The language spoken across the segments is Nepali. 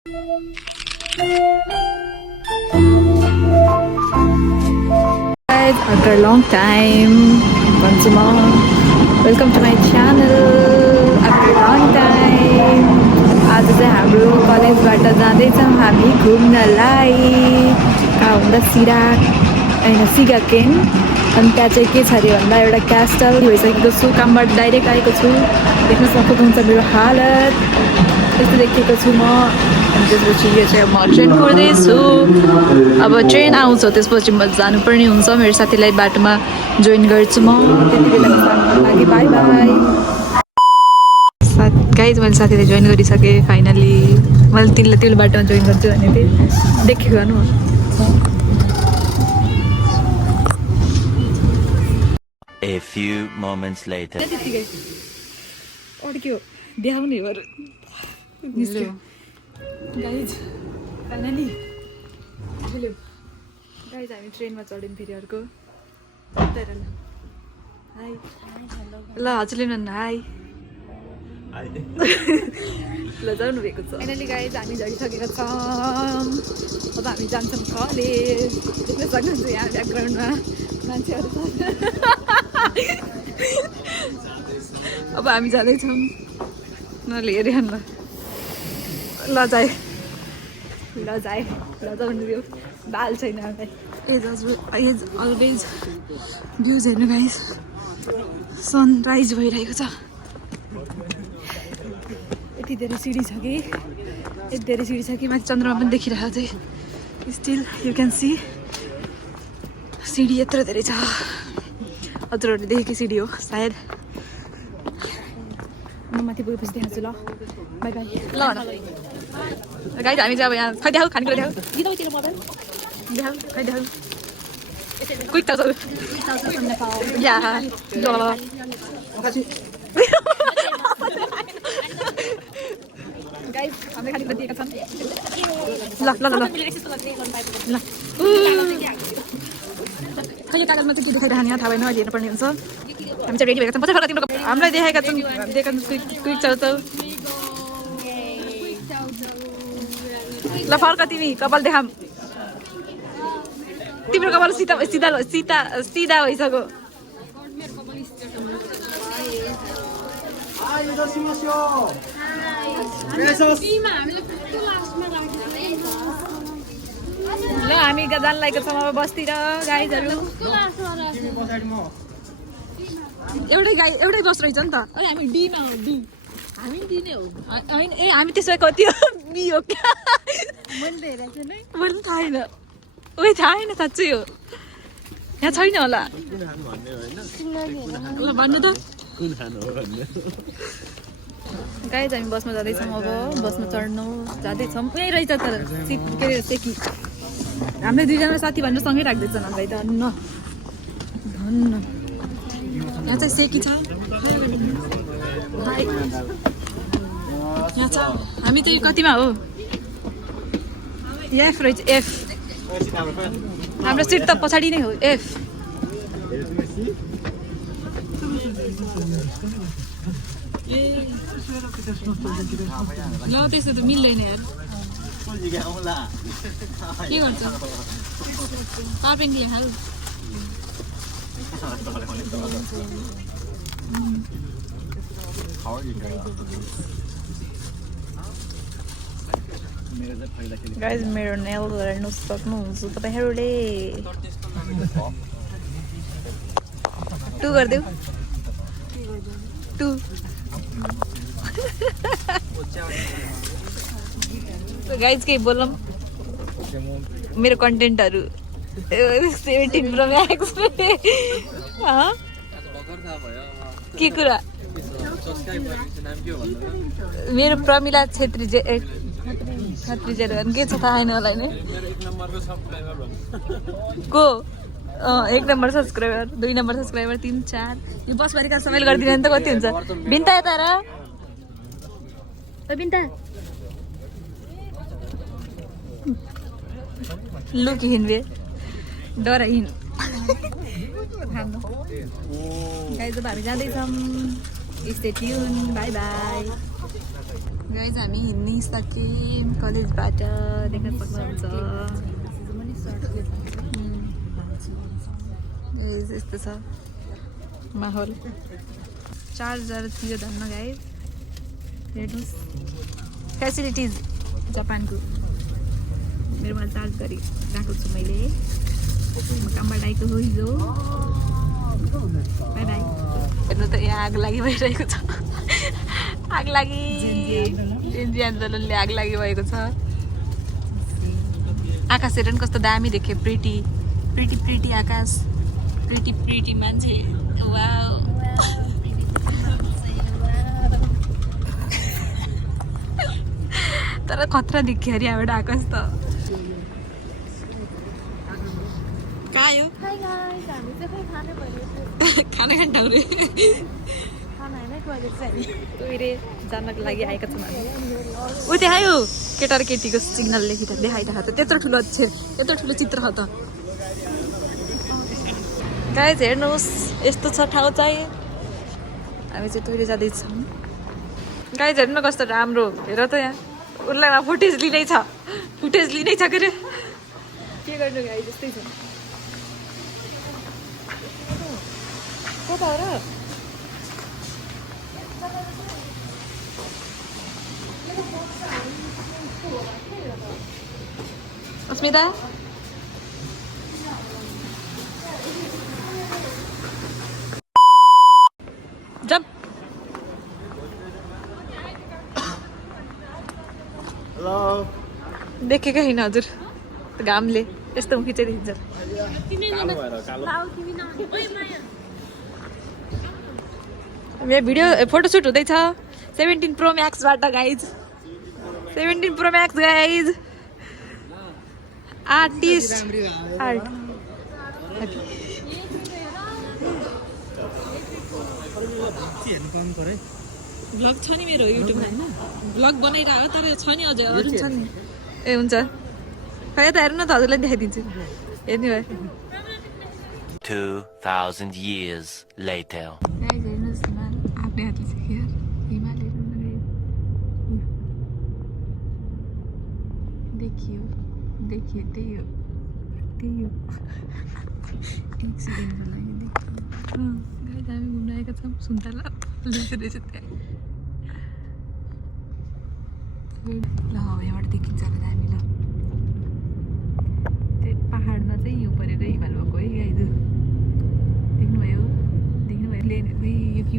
Guys, after a long time, once more, welcome to my channel. After a long time, आज चाहिँ हाम्रो कलेजबाट जाँदैछौँ हामी घुम्नलाई कहाँ भन्दा सिगा केन अनि त्यहाँ चाहिँ के छ अरे भन्दा एउटा क्यास्टल भइसकेको छु कामबाट डाइरेक्ट आएको छु देख्न सक्नुहुन्छ मेरो हालत यस्तो देखेको छु म अनि त्यसपछि यो चाहिँ म ट्रेन कुर्दैछु अब ट्रेन आउँछ त्यसपछि म जानुपर्ने हुन्छ मेरो साथीलाई बाटोमा जोइन गर्छु म त्यति बेला लागि बाई बाई गाइज मैले साथीलाई जोइन गरिसकेँ फाइनली मैले त्यो बाटोमा जोइन गर्छु भने थिएँ देखेको गर्नु A few moments later. अड्क्यो देखाउने भएर गाइज फाइनली हेलो गाइज हामी ट्रेनमा चढ्यौँ फेरि अर्को हाई ल हजुरले भन्नु हाई ल जानु भएको छ फाइनली गाइज हामी झरिसकेका छौँ अब हामी जान्छौँ कलेज देख्न सक्नुहुन्छ यहाँ ब्याकग्राउन्डमा मान्छेहरू छ अब हामी जाँदैछौँ नले हेऱ्यो ल जाए भन्नु दियो बाल छैन एज अलवेज भ्युज हेर्नु गाइस सनराइज भइरहेको छ यति धेरै सिडी छ कि माथि चन्द्रमा पनि देखिरहेको छ स्टिल यु क्यान सी सिडी यत्रो धेरै छ हजुरहरूले देखेको सिडी हो सायद म माथि पुगेपछि देखाउँछु ल बाई बाई ल गाइज हामी चाहिँ अब यहाँ खाइदेऊ खानेकुरा देखाऊ क्विक थाउजन्ड या गाइज हामीले खानेकुरा दिएका छन् ल खै यो कागजमा चाहिँ के देखाइरहने थाहा भएन अहिले हेर्नुपर्ने हुन्छ हामी चाहिँ रेडी भएका छौँ पछि फर्का तिम्रो हामीलाई देखाएका छन् क्विक चाउचाउ ल फर्क तिमी कपाल देखाम तिम्रो कपाल सिधा भइसक्यो ल हामी जान लागेको छौँ अब बसतिर गाइजहरू एउटै बस रहेछ नि त हामी डीमा हो डी हामी डी नै हो होइन ए हामी त्यसो भए कति हो बी हो क्या मैले पनि थाहा छैन उयो थाहा छैन साँच्चै हो यहाँ छैन होला ल भन्नु त गाइज हामी बसमा जाँदैछौँ अब बसमा चढ्नु जाँदैछौँ यहीँ रहेछ तर सिट के अरे सेकी हामीले दुईजना साथी भनेर सँगै राख्दैछन् हामीलाई त धन्न यहाँ चाहिँ सेकी छ यहाँ छ हामी चाहिँ कतिमा हो एफ रहेछ एफ हाम्रो सिट त पछाडि नै हो एफ ल त्यस्तो त मिल्दैन यार के गर्छ पार्पेन्टले हाल गाइज मेरो नेल हेर्नु सक्नुहुन्छ तपाईँहरूले 2 गरिदेऊ 2 गाइज केही बोलौँ मेरो कन्टेन्टहरू 17 प्रो म्याक्स के कुरा मेरो प्रमिला छेत्री जे के छ थाहा छैन होला नि को 1 नम्बर सब्सक्राइबर 2 नम्बर सब्सक्राइबर 3 4 यो बसबारीका समाइल गरिदिनु भने त कति हुन्छ बिन्ता यता र बिन्ता लुक हिँड्बे डर हिँड गाइज अब हामी जाँदैछौँ stay tune by by guys हामी हिँडिसक्यौँ कलेजबाट देख्न सक्नुहुन्छ यस्तो छ माहौल चार्जर थियो धन्न गाइज हेर्नुहोस् फेसिलिटिज जापानको मेरोमा चार्ज गरी राखेको छु मैले म कामबाट आएको हो हिजो बाई बाई हेर्नु त यहाँ आग लागि भइरहेको छ आग लागि जेन्जी आन्दोलनले आग लागि भएको छ आकाश हेर कस्तो दामी देखेँ प्रिटी प्रिटी प्रिटी आकाश प्रिटी प्रिटी मान्छे वाउ तर खतरा देख्यो अरे यहाँबाट आकाश त कहाँ आयो खाना खान्टाउरे तोइरे जानको लागि आएका छौँ हामी ऊ देखायो केटा र केटीको सिग्नल लेखिरहेको देखाइरहेको त त्यत्रो ठुलो चित्र हो त गाइज हेर्नुहोस् यस्तो छ ठाउँ चाहिँ हामी चाहिँ टोइले जाँदैछौँ गाइज हेर्नु कस्तो राम्रो हेर त यहाँ उसलाई फुटेज लिनै छ के अरे के गर्नु गाइज यस्तै छ कता हो र अस्मिता जब हेलो देखेकै होइन हजुर घामले यस्तो खिचेर हिँड्छ मेरो भिडियो फोटोसुट हुँदैछ 17 प्रो म्याक्सबाट guys 17 Pro Max guys artist art vlog छ नि मेरो युट्युबमा होइन भ्लग बनाइरहेको तर छ नि अझै अरू छ नि ए हुन्छ खै त हेर्नु न त हजुरलाई देखाइदिन्छु हेर्नु भयो 2000 years later. हेर्नुहोस् हिमाल आफ्नै हातले चाहिँ हिमाल हेर्नु देखियो त्यही हो एक्सिडेन्टको लागि देखियो गाइज हामी घुम्न आएका छौँ सुन्तला रहेछ त्यहाँ ल यहाँबाट देखिन्छ होला हामी ल त्यो पाहाडमा चाहिँ यो परेर हिमाल भएको है गाइज देख्नुभयो लेन यो के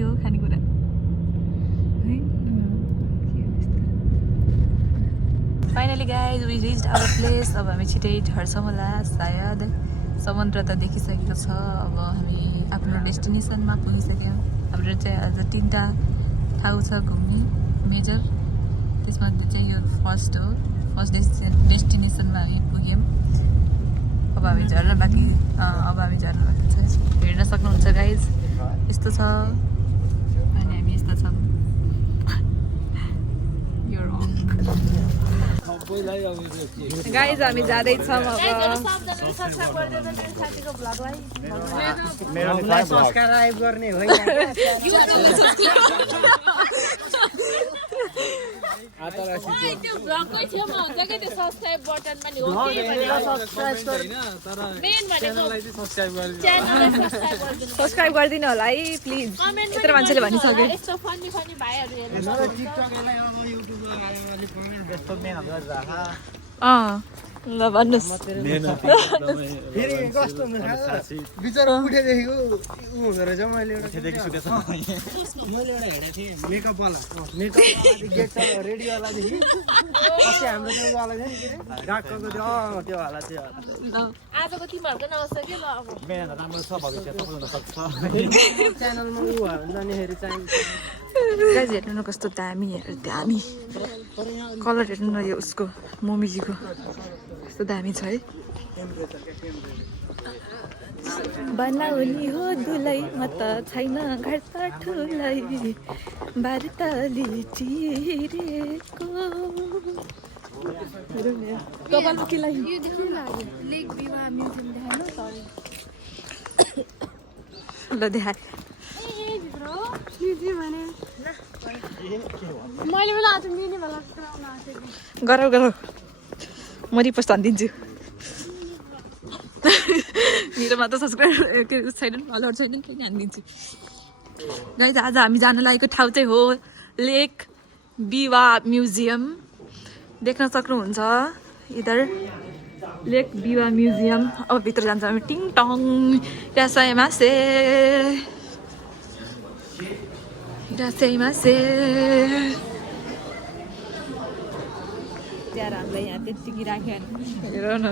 हो खानेकुरा है finally guys we reached our place अब हामी छिटै झर्छौँ होला सायद समुद्र त देखिसकेको छ अब हामी आफ्नो डेस्टिनेसनमा पुगिसक्यौँ हाम्रो चाहिँ अझ 3टा ठाउँ छ घुम्ने मेजर त्यसमध्ये चाहिँ यो फर्स्ट हो फर्स्ट डेस्टिनेसनमा हामी पुग्यौँ अब हामी झर्न बाँकी छ हेर्न सक्नुहुन्छ गाइज यस्तो छ अनि हामी यस्ता छौँ गाइज हामी जाँदैछौँ अब सब्स्क्राइब गर्ने होइन सब्सक्राइब गरिदिनु होला है प्लिज यत्रो मान्छेले भनिसक्यो ल भन्नुहोस् फेरि कस्तो बिचरा उठेदेखिको ऊ हुँदो रहेछ मैले एउटा हेरेको थिएँ मेकअपवाला गेट रेडीवालादेखि अस्ति हाम्रो त्यो वाला थियो नि के अरे डाक्टरको त्यो त्योवाला चाहिँ आजको तिमीहरूको नआउँछ कि ल अब राम्रो छ भविष्य सफल हुन सक्छ च्यानलमा ऊ भयो भने जानेखेरि चाहिँ गाइज हेर्नु न कस्तो दामी कलर हेर्नु न यो उसको मम्मीजीको कस्तो दामी छ है बनाउने हो दुलै म त छैन घर त ठुलै बारतली चिरेको कपालमा के लाग्यो ल देखाए मैले बेला आज मिनी बेला कराउन आँटेको गरौ गरौ म रिपोस्ट हानिदिन्छु मेरोमा त सब्सक्राइबर के छैन फलोवर छैन केही हानिदिन्छु गाइज आज हामी जान लागेको ठाउँ चाहिँ हो लेक बिवा म्युजियम देख्न सक्नुहुन्छ इधर लेक बिवा म्युजियम अब भित्र जान्छ हामी टिङ टङ इरासाइमासे इरासाइमासे त्यहाँ हामीलाई यहाँ त्यत्तिकै राख्यो हेर न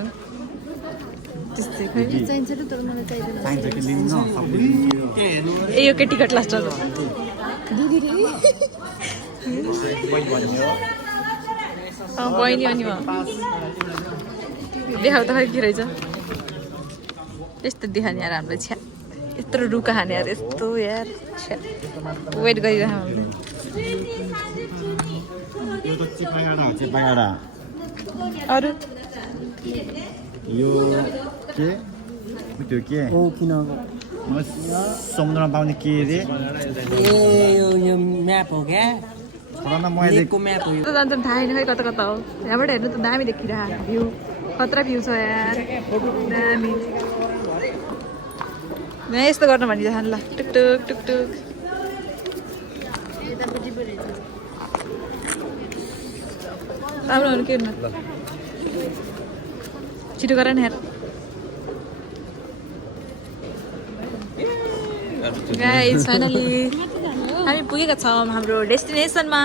त्यस्तै खै चाहिन्छ त तर मलाई चाहिँदैन ए यो केटी कट लास्ट बहिनी अनि म देखाउ त खै के रहेछ यस्तो देखाने यार हाम्रो छ्या यत्रो रुखा खाने यार यस्तो यार छ्या वेट गरिरह अरू यो के त्यो के किन समुद्रमा पाउने के अरे ए यो म्याप हो क्या लेकको म्याप हो यो जान्छौँ थाहा छैन खै कता कता हो यहाँबाट हेर्नु त दामी देखिरहेको भ्यू खतरा भ्यू छ यार दामी यहाँ यस्तो गर्न भनिरहेको ल टुकटुक टुकटुक राम्रो हुनु के छिटो गर न यार गाइस फाइनली हामी पुगेका छौँ हाम्रो डेस्टिनेसनमा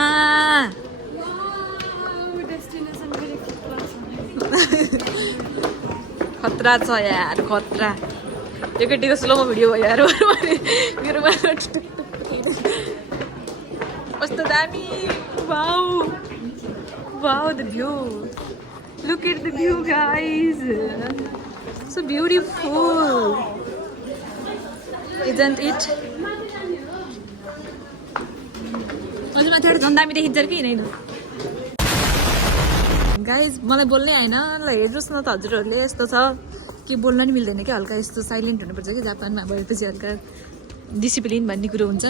खतरा छ यार खतरा यो केटीको स्लोमा भिडियो भयो यार मेरोमा कस्तो दामी wow wow the view look at the view guys so beautiful isn't it अझै माथिबाट झन् दामी देखिन्छ कि हिँड्दैन गाइज मलाई बोल्नै आएन ल हेर्नुहोस् न त हजुरहरूले यस्तो छ कि बोल्न नि मिल्दैन क्या हल्का यस्तो साइलेन्ट हुनुपर्छ कि जापानमा भएपछि हल्का डिसिप्लिन भन्ने कुरो हुन्छ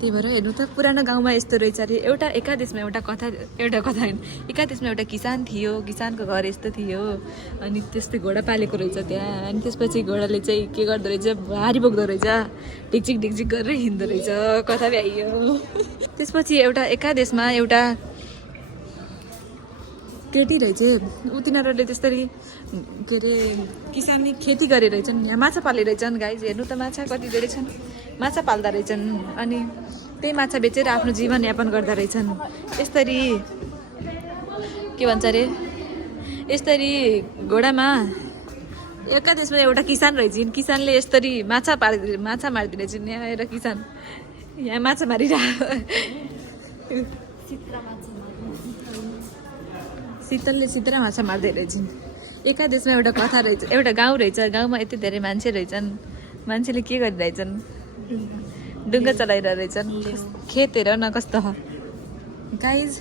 त्यही भएर हेर्नु त पुरानो गाउँमा यस्तो रहेछ अरे एउटा एकादेशमा एउटा कथा होइन एकादेशमा एउटा किसान थियो किसानको घर यस्तो थियो अनि त्यस्तै घोडा पालेको रहेछ त्यहाँ अनि त्यसपछि घोडाले चाहिँ के गर्दो रहेछ भारी बोक्दो रहेछ ढिकझिक ढिकझिक गरेर हिँड्दो रहेछ कथा भ्याइयो त्यसपछि एउटा एकादेशमा एउटा केटी रहेछ ऊ तिनीहरूले त्यसरी के अरे किसानले खेती गरे रहेछन् यहाँ माछा पाले रहेछन् गाइज हेर्नु त माछा कति धेरै छन् माछा पाल्दा रहेछन् अनि त्यही माछा बेचेर आफ्नो जीवनयापन गर्दा रहेछन् यसरी के भन्छ अरे यसरी घोडामा एकादेशमा एउटा किसान रहेछन् किसानले यसरी माछा मारिदिए रहेछन् यहाँ आएर किसान यहाँ माछा मारिरहेको शीतलले सिद्रा माछा मार्दै रहेछन् एकादेशमा एउटा कथा रहेछ एउटा गाउँ रहेछ गाउँमा यति धेरै मान्छे रहेछन् मान्छेले के गरिरहेछन् डुङ्गा चलाइरहेछन् खेत हेर न कस्तो गाइज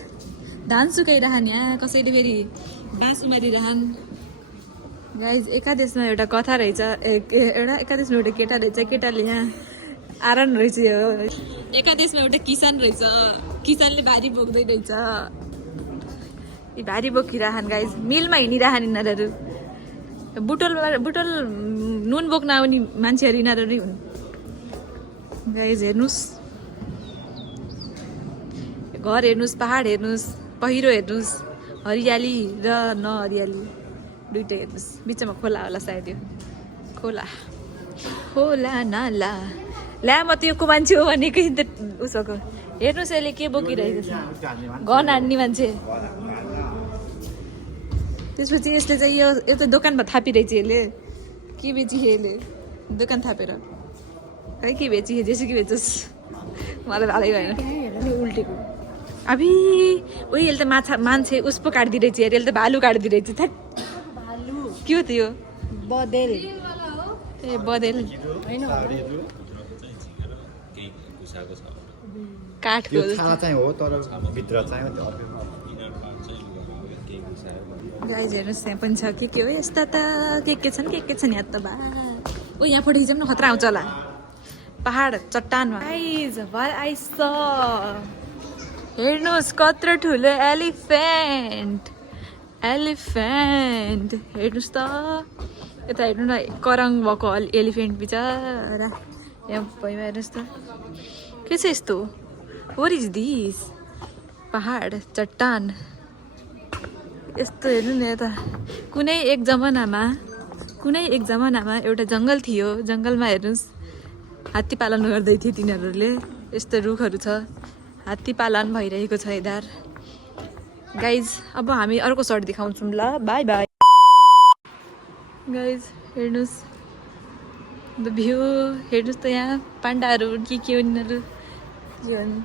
धान सुकाइरहन् यहाँ कसैले फेरि बाँस उमारिरहन् गाइज एकादेशमा एउटा कथा रहेछ एकादेशमा एउटा केटा रहेछ केटाले यहाँ आरण रहेछ यो एकादेशमा एउटा किसान रहेछ किसानले भारी बोक्दै रहेछ भारी बोकिरहन् गाइज मिलमा हिँडिरहन् यिनीहरू बुटल नुन बोक्न आउने मान्छेहरू यिनीहरू नै हुन् गाइज हेर्नुहोस् घर हेर्नुहोस् पहाड हेर्नुहोस् पहिरो हेर्नुहोस् हरियाली र नहरियाली दुइटै हेर्नुहोस् बिचमा खोला होला सायद यो खोला नाला ल्या म त्यो को मान्छे हो भनेकै त उसको हेर्नुहोस् यसले के बोकिरहेको छ गन हान्ने मान्छे त्यसपछि यसले चाहिँ यो त दोकानमा थापिरहेछ यसले के बेची यसले दोकान थापेर खै के बेची जेसुकै कि बेचोस् मलाई भालै भएन उल्टेको अबि उही यसले त मान्छे उसपो काटिदिरहेछ अरे यसले त भालु काटिदिरहेछ थ्याट के हो त यो बदेल ए बदेल काठको चाहिँ हो तर भित्र चाहिँ गाइज हेर्नुहोस् यहाँ पनि छ के हो यस्ता त के छन् के छन् यहाँ त बा ओ यहाँपट्टि जाउँ न खतरा आउँछ होला पहाड चट्टानमा गाइज वाट आई स हेर्नुहोस् कत्रो ठुलो एलिफेन्ट हेर्नुहोस् त यता हेर्नु न कराङ भएको एलिफेन्ट बिचरा यहाँ भइमा हेर्नुहोस् त के छ यस्तो व्हाट इज दिस पहाड चट्टान यस्तो हेर्नु न यता कुनै एक जमानामा एउटा जङ्गल थियो जङ्गलमा हेर्नुहोस् हात्ती पालन गर्दै थिए तिनीहरूले यस्तो रुखहरू छ हात्ती पालन भइरहेको छ यदार गाइज अब हामी अर्को सर्ट देखाउँछौँ ल बाई बाई गाइज हेर्नुहोस् द भ्यू हेर्नुहोस् त यहाँ पाण्डाहरू के हो यिनीहरू के भन्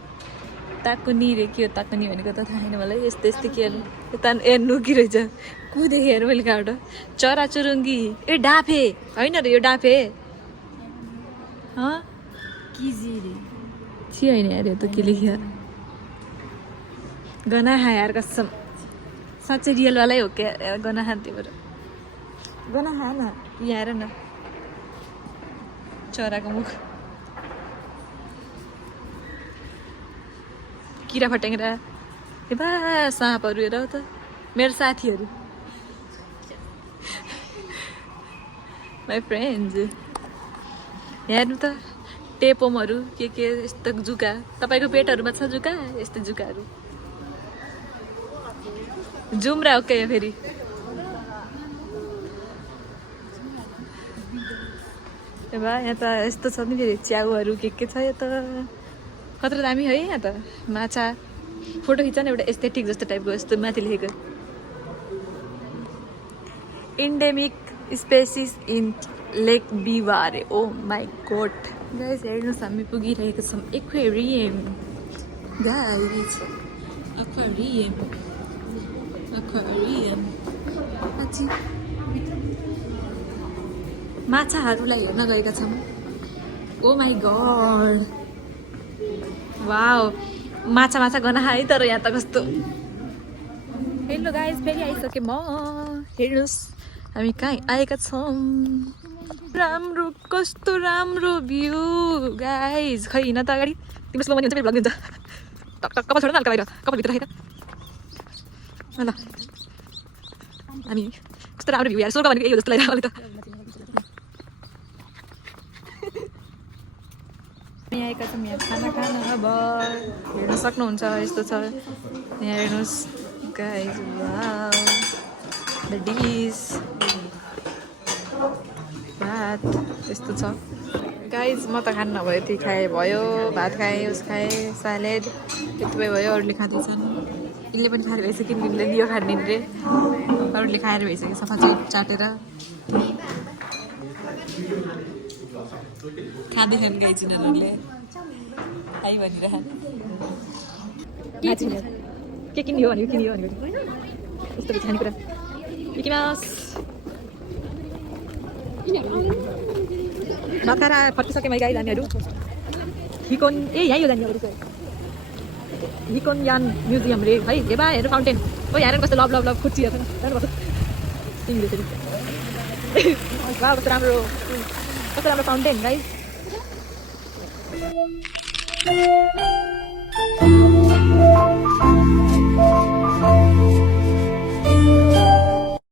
ताकुनी रे के हो ताकुनी भनेको त थाहा छैन मलाई यस्तो केहरू यता नुकी रहेछ कुदेको हेर मैले कहाँबाट चराचुरुङ्गी ए डाफे होइन र यो डाफे छि होइन यार यो त के लेख्यो गनाहा यार कसम साँच्चै रियलवालै हो क्या गनाहा त्योबाट गनाहा न यहाँ हेर न चराको मुख किरा फट्याङ्ग्रा ए बा साँपहरू हेर त मेरो साथीहरू माई फ्रेन्ड्स हेर्नु त टेपोमहरू के यस्तो जुका तपाईँको पेटहरूमा छ जुका यस्तो जुकाहरू जुम्रा हो क्या फेरि ए बा यहाँ त यस्तो छ नि फेरि च्याउहरू के छ यो त कत्रो दामी है यहाँ त माछा फोटो खिच्छ नि एउटा एस्थेटिक जस्तो टाइपको यस्तो माथि लेखेको endemic species in lake beware oh my god guys हेर्नुहोस् हामी पुगिरहेको छौँ एक्वेरियम गाइस एक्वेरियम माछाहरूलाई हेर्न गएका छौँ ओ माई गॉड वाओ माछा गर्न है तर यहाँ त कस्तो हेलो गाइस फेरि आइसकेँ म हेर्नुहोस् हामी कहाँ आएका छौँ राम्रो कस्तो राम्रो भ्यू गाइस खै हिँड त अगाडि तिम्रो स्लो पनि हुन्छ फेरि भ्लग दिन्छ टक कपाल छोड न हल्का बाहिर कपाल भित्र राखेर ल हामी कस्तो राम्रो भ्यू यार स्वर्ग भनेको यही हो जस्तो लागिरहेको अहिले त आएका छौँ यहाँ खाना अब हेर्न सक्नुहुन्छ यस्तो छ यहाँ हेर्नुहोस् गाइस वाउ द डिस भात यस्तो छ गाइस म त खानु नभयो यति खाएँ भयो भात खाएँ उस खाएँ सालेड त्यति भयो अरूले खाँदैछन् यिनले पनि खाएर भइसक्यो यिनले लियो खाने रे अरूले खाएर भइसक्यो सफा चाटेर खाँदैछन् गाइस यिनीहरूले आइ भनिरहन् के किन्ने हो भनेको यस्तो खानेकुरा किमास भात खाएर फटिसकेँ मैले गाई जानेहरू हिकोन ए यहीँ हो जानेहरू हिकोन यान म्युजियम रे है हे बा हेर फाउन्टेन ओ हेर कस्तो लभ लभ लभ खुट्टिएर तिमीले फेरि वा कस्तो राम्रो फाउन्टेन गाई